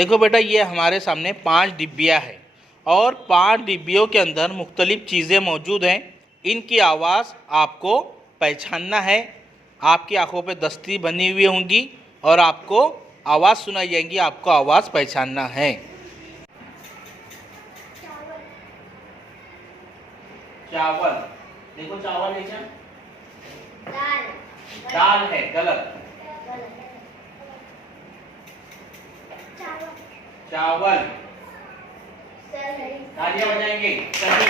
देखो बेटा, ये हमारे सामने 5 डिब्बियाँ है और 5 डिब्बियों के अंदर मुख्तलिफ चीज़ें मौजूद हैं। इनकी आवाज़ आपको पहचानना है। आपकी आंखों पे दस्ती बनी हुई होंगी और आपको आवाज़ सुनाई जाएगी, आपको आवाज़ पहचानना है। चावल, देखो चावल है क्या? दाल है, गलत। चावल, तालियां बजाएंगे, सही।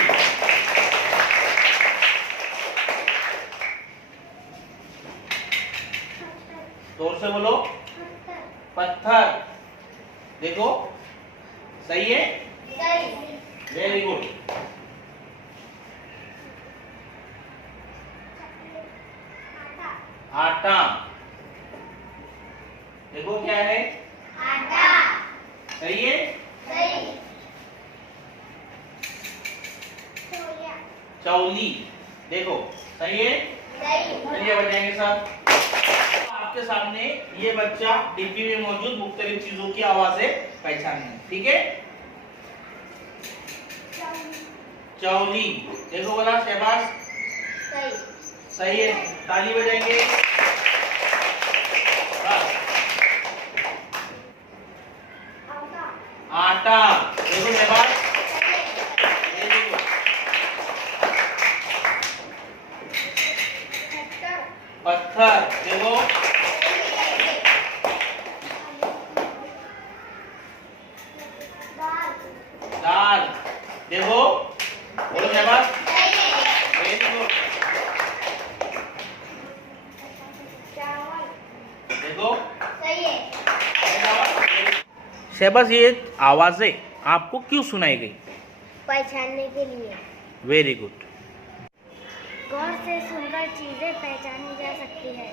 जोर से बोलो। पत्थर, देखो सही है, वेरी गुड। आटा, देखो क्या है? आटा, सही है, सही। चौली, देखो सही है, सही। चलिए बजाएंगे सब। आपके सामने ये बच्चा डिब्बी में मौजूद मुख्तलिफ चीजों की आवाजें पहचाने, ठीक है। चौली, देखो बोला शहबाज, सही, सही है, ताली बजाएंगे। आटा, देखो शहबाज, पत्थर, देखो दाल, देखो बोलो शहबाज, वेरी गुड। देखो सही है। शहबाज, ये आवाजें आपको क्यों सुनाई गई? पहचानने के लिए। Very good. गौर से सुनकर चीजें पहचानी जा सकती है।